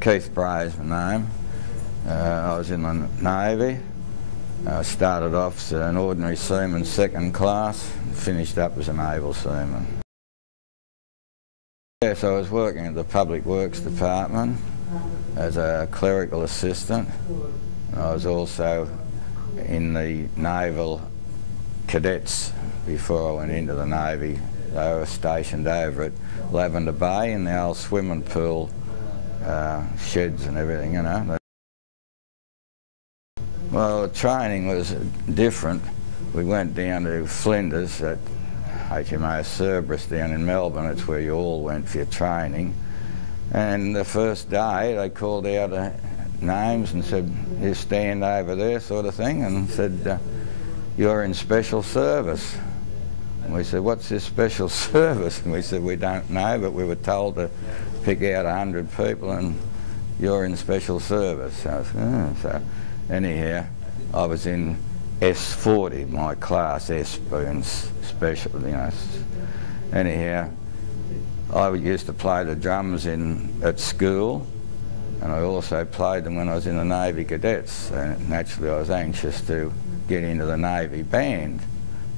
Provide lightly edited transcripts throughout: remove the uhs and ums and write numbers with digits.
Kieth is my name. I was in the Navy. I started off as an ordinary seaman, second class, and finished up as a naval seaman. Yes, I was working at the Public Works Department as a clerical assistant. I was also in the naval cadets before I went into the Navy. They were stationed over at Lavender Bay in the old swimming pool sheds and everything, you know. Well, the training was different. We went down to Flinders at HMAS Cerberus down in Melbourne. It's where you all went for your training. And the first day they called out names and said, you stand over there, sort of thing, and said, you're in special service. And we said, what's this special service? And we said, we don't know, but we were told to pick out 100 people and you're in special service. So, I said, so anyhow, I was in S40, my class, S being special, you know. Anyhow, I used to play the drums at school, and I also played them when I was in the Navy Cadets. And naturally I was anxious to get into the Navy band,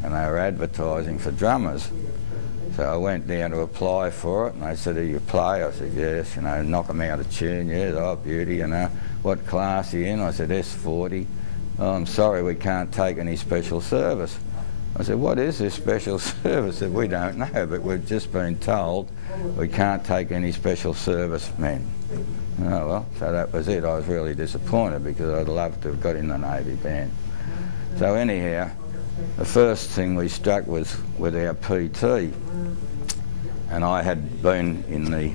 and they were advertising for drummers. So I went down to apply for it, and they said, do you play? I said, yes, you know, knock them out of tune, yes, oh beauty, you know. What class are you in? I said, S40. Oh, I'm sorry, we can't take any special service. I said, what is this special service? I said, we don't know, but we've just been told we can't take any special service men. Oh well, so that was it. I was really disappointed because I'd love to have got in the Navy band. So anyhow, the first thing we struck was with our PT. And I had been in the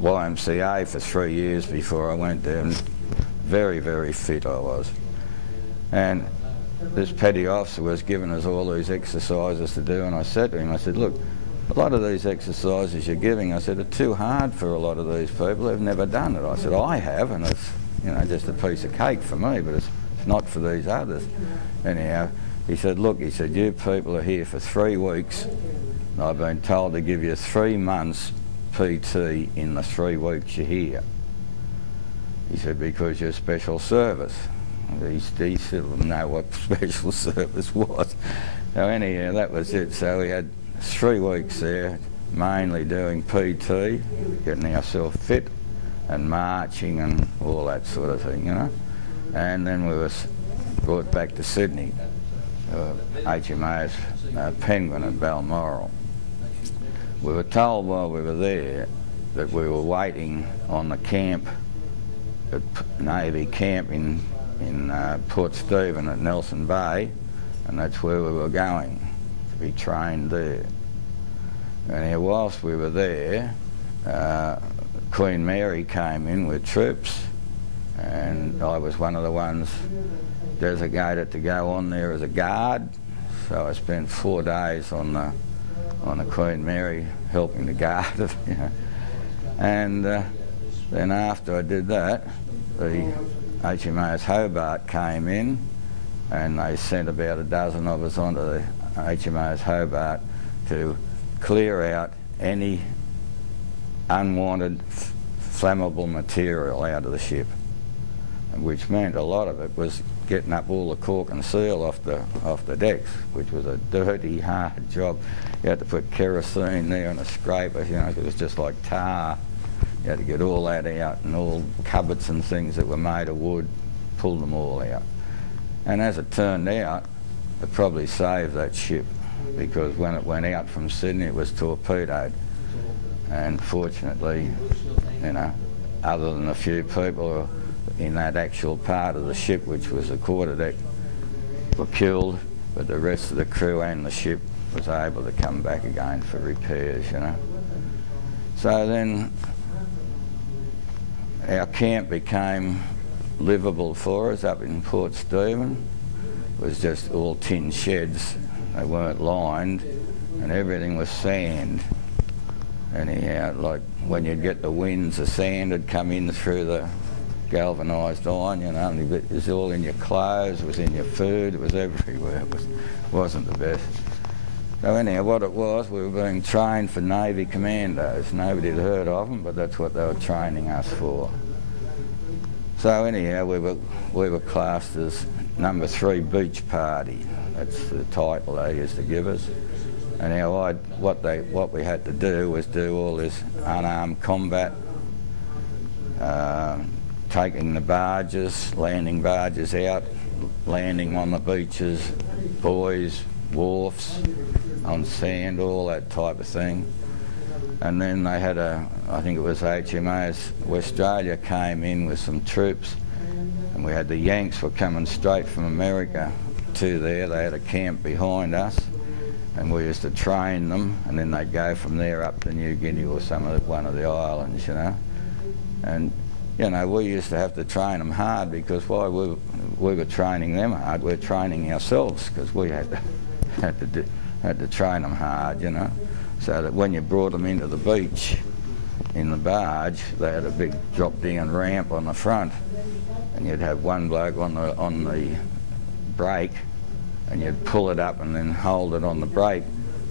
YMCA for 3 years before I went there, and very, very fit I was. And this petty officer was giving us all these exercises to do, and I said to him, I said, look, a lot of these exercises you're giving, I said, are too hard for a lot of these people. They've never done it. I said, I have, and it's, you know, just a piece of cake for me, but it's not for these others. Anyhow, he said, look, he said, you people are here for 3 weeks. And I've been told to give you 3 months PT in the 3 weeks you're here. He said, because you're special service. He still didn't know what special service was. So anyhow, that was it. So we had 3 weeks there, mainly doing PT, getting ourselves fit and marching and all that sort of thing, you know. And then we were brought back to Sydney, HMAS Penguin at Balmoral. We were told while we were there that we were waiting on the camp, at Navy camp in Port Stephen at Nelson Bay, and that's where we were going to be trained there. And whilst we were there, Queen Mary came in with troops, and I was one of the ones designated to go on there as a guard. So I spent 4 days on the Queen Mary helping to guard it, you know. And then after I did that, the HMAS Hobart came in, and they sent about a dozen of us onto the HMAS Hobart to clear out any unwanted flammable material out of the ship, which meant a lot of it was getting up all the cork and seal off the decks, which was a dirty, hard job. You had to put kerosene there and a scraper, you know, 'cause it was just like tar. You had to get all that out, and all cupboards and things that were made of wood, pull them all out. And as it turned out, it probably saved that ship, because when it went out from Sydney it was torpedoed. And fortunately, you know, other than a few people in that actual part of the ship, which was the quarterdeck, were killed, but the rest of the crew and the ship was able to come back again for repairs, you know. So then our camp became livable for us up in Port Stephen. It was just all tin sheds. They weren't lined, and everything was sand. Anyhow, like when you'd get the winds, the sand would come in through the galvanised iron, you know, and it was all in your clothes, it was in your food, it was everywhere. It wasn't the best. So anyhow, what it was, we were being trained for Navy commandos. Nobody had heard of them, but that's what they were training us for. So anyhow, we were classed as number 3 beach party. That's the title they used to give us. And what we had to do was do all this unarmed combat, taking the barges, landing barges out, landing on the beaches, buoys, wharfs, on sand, all that type of thing. And then they had I think it was HMAS Australia came in with some troops, and we had the Yanks were coming straight from America to there. They had a camp behind us, and we used to train them, and then they'd go from there up to New Guinea or one of the islands, you know. And you know, we used to have to train them hard, because while we were training them hard, we were training ourselves, because we had to train them hard, you know. So that when you brought them into the beach in the barge, they had a big drop-down ramp on the front, and you'd have one bloke on the brake, and you'd pull it up and then hold it on the brake,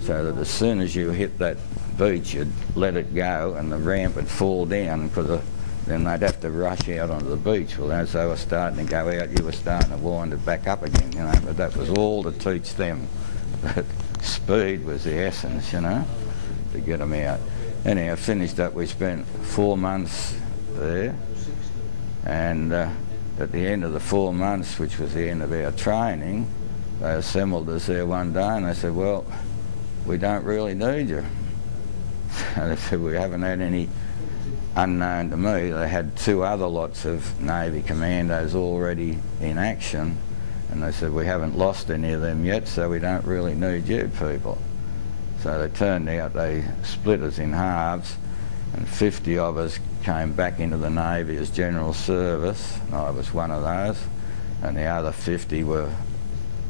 so that as soon as you hit that beach, you'd let it go and the ramp would fall down, because then they'd have to rush out onto the beach. Well, as they were starting to go out, you were starting to wind it back up again, you know. But that was all to teach them that speed was the essence, you know, to get them out. Anyhow, finished up, we spent 4 months there, and at the end of the 4 months, which was the end of our training, they assembled us there one day and they said, well, we don't really need you. So they said, we haven't had any, unknown to me, they had 2 other lots of Navy commandos already in action, and they said, we haven't lost any of them yet, so we don't really need you people. So they turned out, they split us in halves, and 50 of us came back into the Navy as general service. I was one of those, and the other 50 were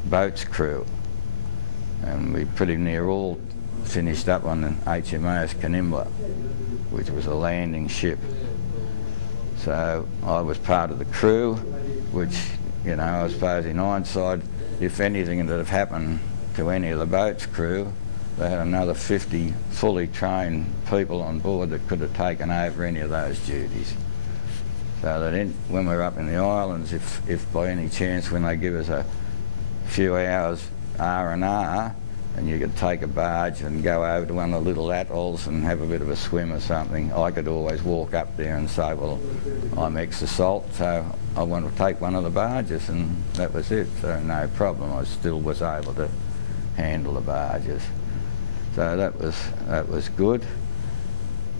boats crew. And we pretty near all finished up on the HMAS Kanimbla, which was a landing ship. So I was part of the crew, which, you know, I suppose in hindsight, if anything had have happened to any of the boat's crew, they had another 50 fully trained people on board that could have taken over any of those duties. So that when we were up in the islands, if by any chance when they give us a few hours R&R, and you could take a barge and go over to one of the little atolls and have a bit of a swim or something, I could always walk up there and say, well, I'm ex-assault, so I want to take one of the barges, and that was it. So no problem, I still was able to handle the barges. So that was good.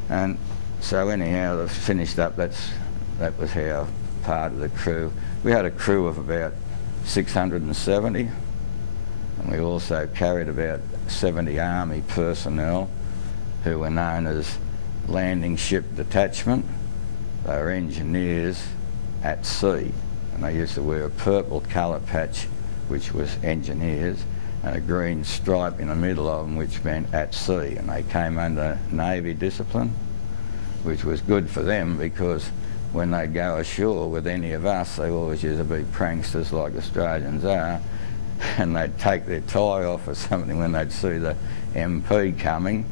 And so anyhow, finished up, that was how part of the crew. We had a crew of about 670, and we also carried about 70 Army personnel who were known as landing ship detachment. They were engineers at sea, and they used to wear a purple colour patch, which was engineers, and a green stripe in the middle of them, which meant at sea, and they came under Navy discipline, which was good for them, because when they'd go ashore with any of us, they always used to be pranksters like Australians are, and they'd take their tie off or something when they'd see the MP coming,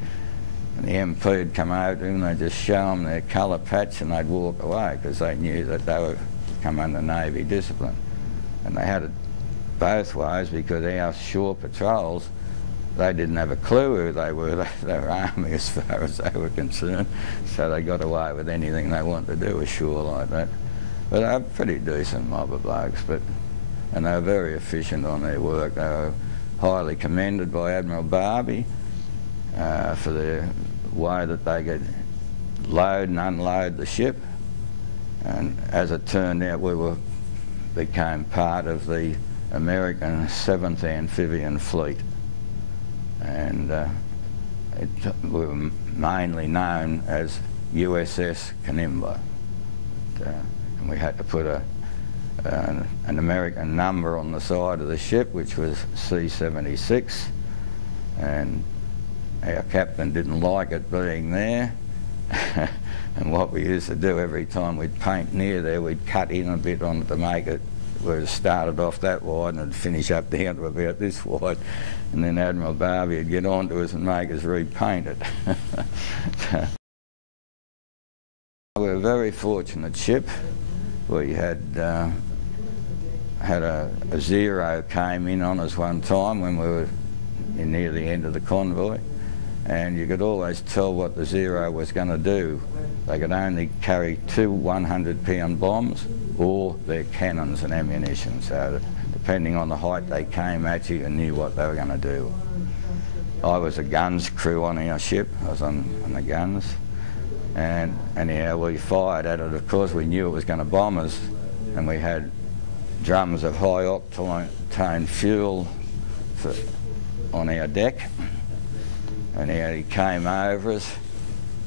and the MP would come over to them and they'd just show them their colour patch and they'd walk away, because they knew that they were come under Navy discipline. And they had it both ways, because our shore patrols, they didn't have a clue who they were. They were Army as far as they were concerned, so they got away with anything they wanted to do ashore like that. But they were a pretty decent mob of blokes, and they were very efficient on their work. They were highly commended by Admiral Barbie for the way that they could load and unload the ship. And as it turned out, we became part of the American 7th Amphibian Fleet, and we were mainly known as USS Kanimbla. And we had to put an American number on the side of the ship, which was C-76, and our captain didn't like it being there. And what we used to do every time we'd paint near there, we'd cut in a bit on it to make it we started off that wide and it'd finish up down to about this wide, and then Admiral Barbie would get onto us and make us repaint it. We were a very fortunate ship. We had a Zero came in on us one time when we were near the end of the convoy, and you could always tell what the Zero was going to do. They could only carry 2 100-pound bombs or their cannons and ammunition, so depending on the height they came at you, and knew what they were going to do. I was a guns crew on our ship. I was on the guns, and anyhow we fired at it. Of course we knew it was going to bomb us, and we had drums of high octane fuel on our deck, and he came over us,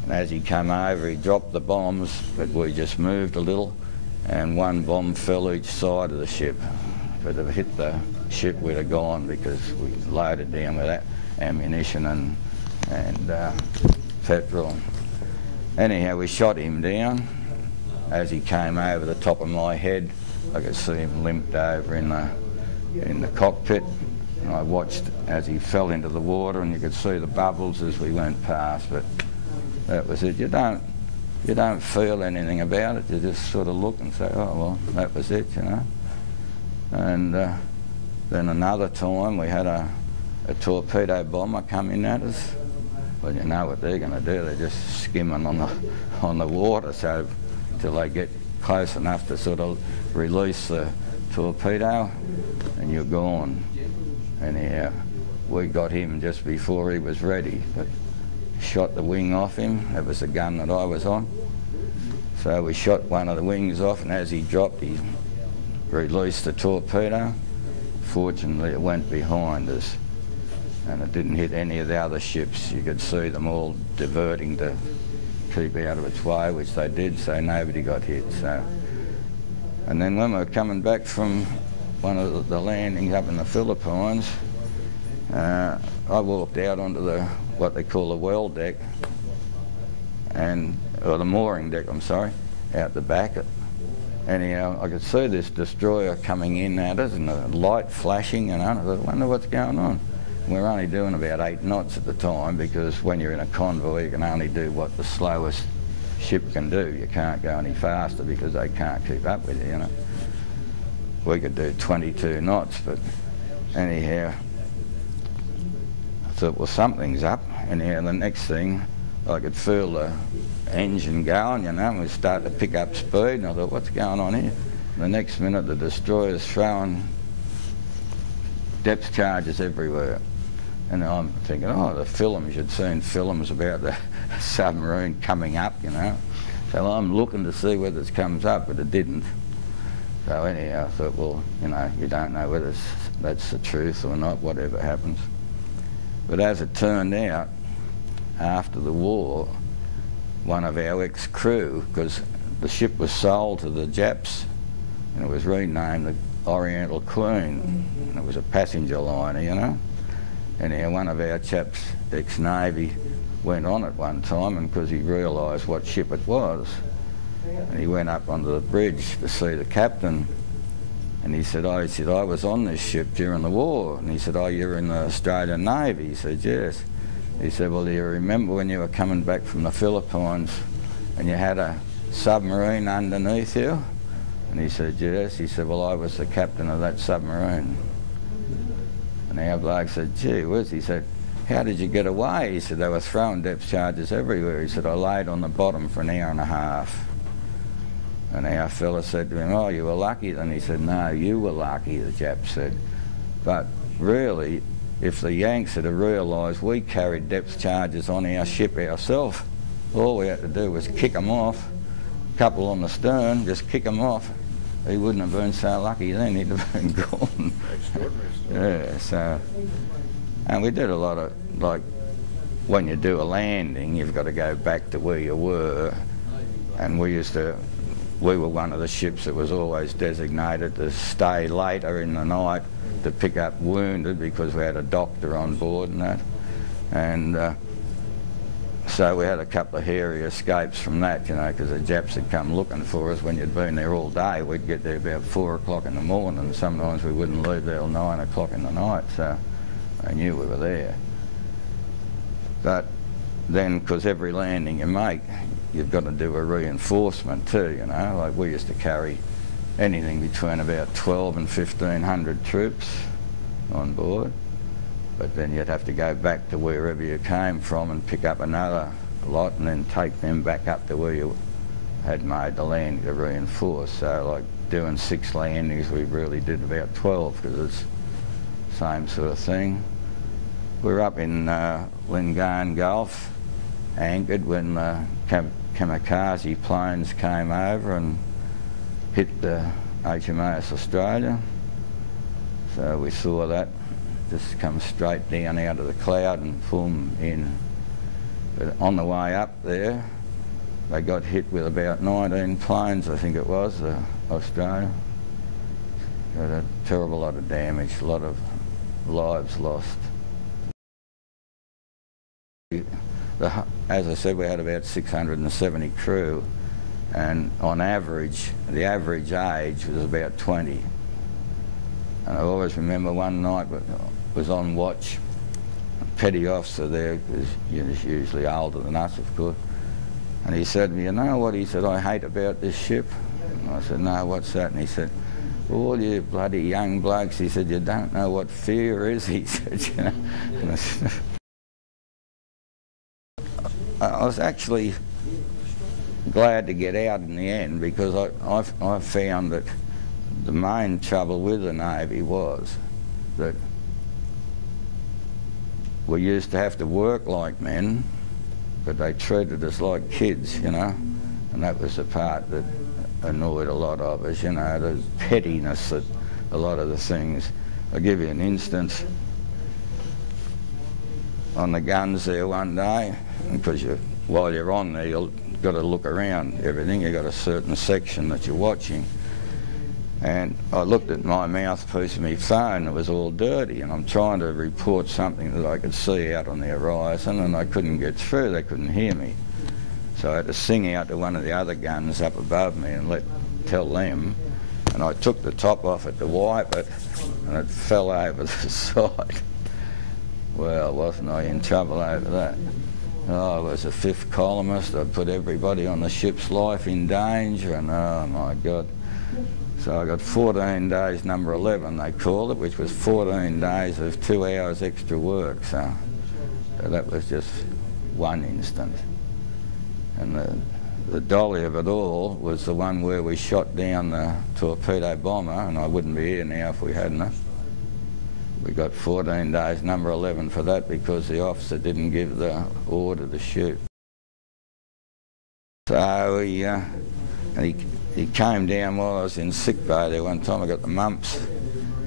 and as he came over he dropped the bombs, but we just moved a little, and one bomb fell each side of the ship. If it had hit the ship we'd have gone, because we loaded down with that ammunition and petrol. Anyhow, we shot him down. As he came over the top of my head, I could see him limped over in the cockpit, and I watched as he fell into the water, and you could see the bubbles as we went past. But that was it. You don't feel anything about it. You just sort of look and say, oh well, that was it, you know. And then another time we had a torpedo bomber coming at us. Well, you know what they're going to do. They're just skimming on the water, so till they get close enough to sort of release the torpedo, and you're gone. Anyhow, we got him just before he was ready, but shot the wing off him. That was the gun that I was on. So we shot one of the wings off, and as he dropped, he released the torpedo. Fortunately, it went behind us, and it didn't hit any of the other ships. You could see them all diverting to keep out of its way, which they did, so nobody got hit. So, and then when we were coming back from one of the landings up in the Philippines, I walked out onto what they call the well deck, or the mooring deck, I'm sorry, out the back. Anyhow, I could see this destroyer coming in at us, and the light flashing, and I wonder what's going on. We were only doing about 8 knots at the time, because when you're in a convoy you can only do what the slowest ship can do. You can't go any faster because they can't keep up with you, you know. We could do 22 knots, but anyhow, I thought, well, something's up. Anyhow, the next thing, I could feel the engine going, you know, and we started to pick up speed, and I thought, what's going on here? And the next minute the destroyer's throwing depth charges everywhere. And I'm thinking, oh, the films, you'd seen films about the submarine coming up, you know. So I'm looking to see whether it comes up, but it didn't. So anyhow, I thought, well, you know, you don't know whether that's the truth or not, whatever happens. But as it turned out, after the war, one of our ex-crew, because the ship was sold to the Japs, and it was renamed the Oriental Queen, and it was a passenger liner, you know. And one of our chaps, ex-Navy, went on it one time, and because he realised what ship it was, and he went up onto the bridge to see the captain, and he said, I was on this ship during the war. And he said, oh, you're in the Australian Navy? He said, yes. He said, well, do you remember when you were coming back from the Philippines and you had a submarine underneath you? And he said, yes. He said, well, I was the captain of that submarine. And our bloke said, gee whiz. He said, how did you get away? He said, they were throwing depth charges everywhere. He said, I laid on the bottom for an hour and a half. And our fella said to him, oh, you were lucky. Then he said, no, you were lucky, the Jap said. But really, if the Yanks had realised we carried depth charges on our ship ourselves, all we had to do was kick them off, a couple on the stern, just kick them off. He wouldn't have been so lucky then, he'd have been gone. Yeah, so, and we did a lot of, like, when you do a landing, you've got to go back to where you were, and we were one of the ships that was always designated to stay later in the night to pick up wounded, because we had a doctor on board and that. And So we had a couple of hairy escapes from that, you know, because the Japs had come looking for us when you'd been there all day. We'd get there about 4 o'clock in the morning, and sometimes we wouldn't leave there till 9 o'clock in the night, so they knew we were there. But then, because every landing you make, you've got to do a reinforcement too, you know. Like we used to carry anything between about 12 and 1,500 troops on board. But then you'd have to go back to wherever you came from and pick up another lot and then take them back up to where you had made the landing to reinforce. So like doing 6 landings, we really did about 12 because it's the same sort of thing. We were up in Lingarn Gulf, anchored when kamikaze planes came over and hit the HMAS Australia. So we saw that just come straight down out of the cloud and boom in. But on the way up there, they got hit with about 19 planes, I think it was, Australia. Got a terrible lot of damage, a lot of lives lost. As I said, we had about 670 crew, and on average, the average age was about 20. And I always remember one night was on watch, a petty officer there, because he's usually older than us, of course, and he said to me, you know what, he said, I hate about this ship? And I said, no, what's that? And he said, all you bloody young blokes, he said, you don't know what fear is, he said, you know. And I said, I was actually glad to get out in the end, because I found that the main trouble with the Navy was that we used to have to work like men, but they treated us like kids, you know, and that was the part that annoyed a lot of us, you know, the pettiness that a lot of the things. I'll give you an instance. On the guns there one day, because while you're on there, you've got to look around everything. You've got a certain section that you're watching. And I looked at my mouthpiece of my phone, it was all dirty, and I'm trying to report something that I could see out on the horizon, and I couldn't get through, they couldn't hear me. So I had to sing out to one of the other guns up above me and tell them, and I took the top off it to wipe it, and it fell over the side. Well, wasn't I in trouble over that? Oh, I was a 5th columnist, I put everybody on the ship's life in danger, and oh my God. So I got 14 days, number 11 they called it, which was 14 days of 2 hours extra work. So that was just one instance. And the dolly of it all was the one where we shot down the torpedo bomber, and I wouldn't be here now if we hadn't it. We got 14 days, number 11 for that, because the officer didn't give the order to shoot. So he came down while I was in sick bay there one time. I got the mumps,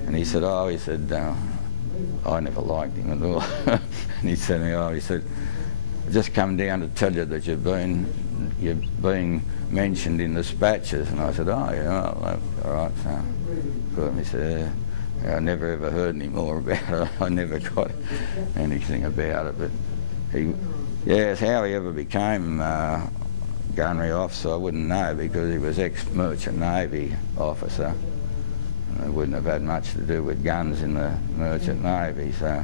and he said, I never liked him at all. And he said to me, I just come down to tell you that you're being mentioned in dispatches. And I said, oh yeah, all right. So he said, I never ever heard any more about it. I never got anything about it. But yes, how he ever became gunnery officer, I wouldn't know, because he was ex-merchant Navy officer. And he wouldn't have had much to do with guns in the merchant Navy. So,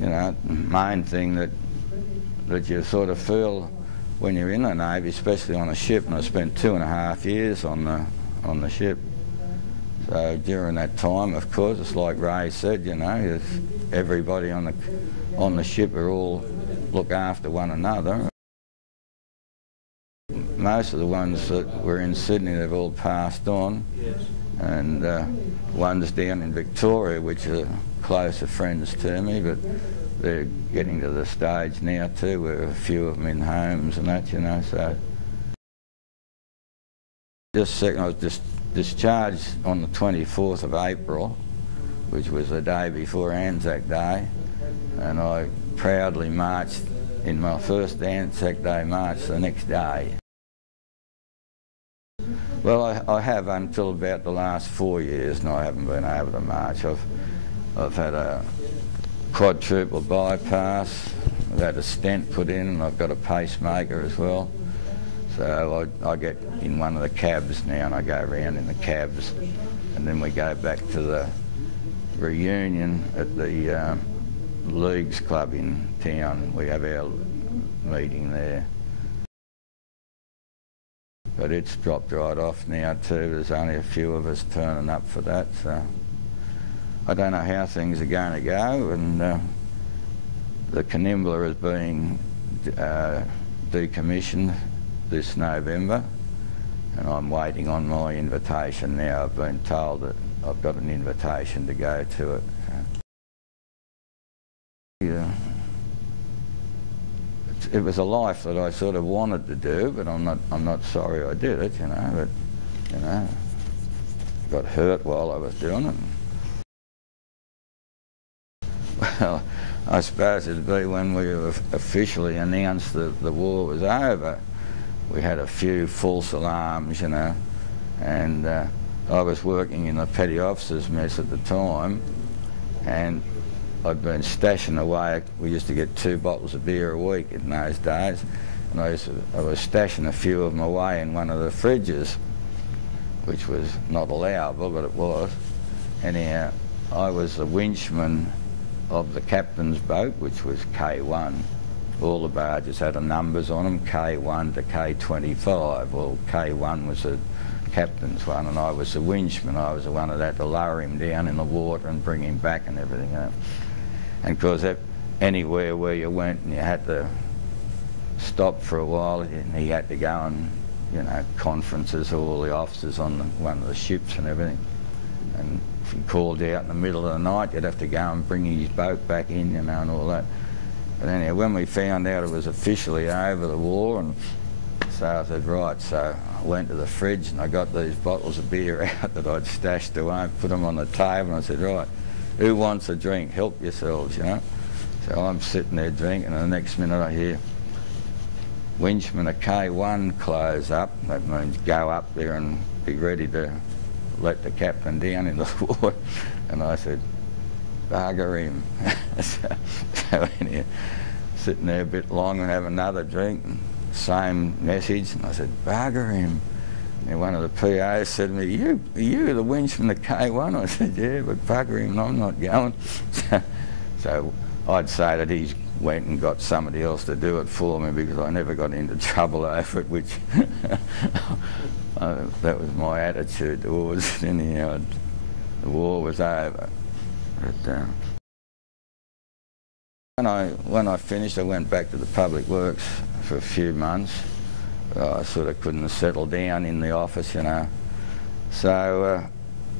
you know, main thing that you sort of feel when you're in the Navy, especially on a ship, and I spent 2.5 years on the ship. So during that time, of course, it's like Ray said, you know, everybody on the ship are all look after one another. Most of the ones that were in Sydney, they've all passed on, and one's down in Victoria, which are closer friends to me, but they're getting to the stage now too, where a few of them in homes and that, you know. So I was discharged on the 24th of April, which was the day before Anzac Day, and I proudly marched in my first Anzac Day march the next day. Well, I have until about the last 4 years, and I haven't been able to march. I've had a quadruple bypass. I've had a stent put in, and I've got a pacemaker as well. So I get in one of the cabs now, and I go around in the cabs, and then we go back to the reunion at the Leagues Club in town. We have our meeting there. But it's dropped right off now too. There's only a few of us turning up for that, so I don't know how things are going to go. And the Canimbla is being decommissioned this November, and I'm waiting on my invitation now. I've been told that I've got an invitation to go to it. Yeah. It was a life that I sort of wanted to do, but I'm not sorry I did it, you know. But you know, got hurt while I was doing it. Well, I suppose it'd be when we officially announced that the war was over. We had a few false alarms, you know, and I was working in the petty officers' mess at the time, and I'd been stashing away. We used to get 2 bottles of beer a week in those days, and I was stashing a few of them away in one of the fridges, which was not allowable, but it was. Anyhow, I was the winchman of the captain's boat, which was K1. All the barges had numbers on them, K1 to K25. Well, K1 was the captain's one, and I was the winchman. I was the one that had to lower him down in the water and bring him back and everything. And of course, anywhere where you went and you had to stop for a while, and he had to go and, you know, conferences, all the officers on one of the ships and everything. And if he called out in the middle of the night, you'd have to go and bring his boat back in, you know, and all that. But anyhow, when we found out it was officially over, the war, and so I said, right, so I went to the fridge and I got these bottles of beer out that I'd stashed away, put them on the table, and I said, right, who wants a drink? Help yourselves, you know. So I'm sitting there drinking, and the next minute I hear winchman of K1 close up. That means go up there and be ready to let the captain down in the water. And I said, bugger him. so anyhow, sitting there a bit long and have another drink, and same message, and I said, bugger him. And one of the PAs said to me, are you the winchman of K1? I said, yeah, but bugger him, I'm not going. So I'd say that he went and got somebody else to do it for me, because I never got into trouble over it, which that was my attitude towards it. Anyhow, the war was over. But, when I finished, I went back to the Public Works for a few months. I sort of couldn't settle down in the office, you know. So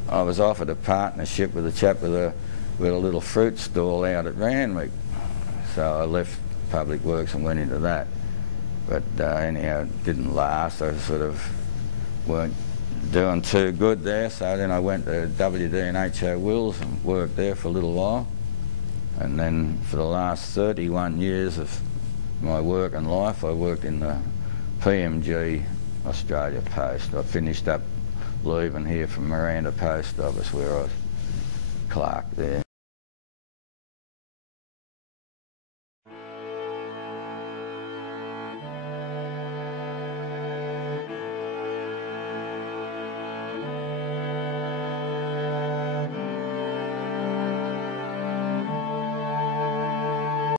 I was offered a partnership with a chap with a little fruit stall out at Randwick. So I left Public Works and went into that. But anyhow, it didn't last. I sort of weren't doing too good there. So then I went to WD&HO Wills and worked there for a little while. And then for the last 31 years of my working life, I worked in the PMG Australia Post. I finished up leaving here from Miranda Post Office, where I was clerk there.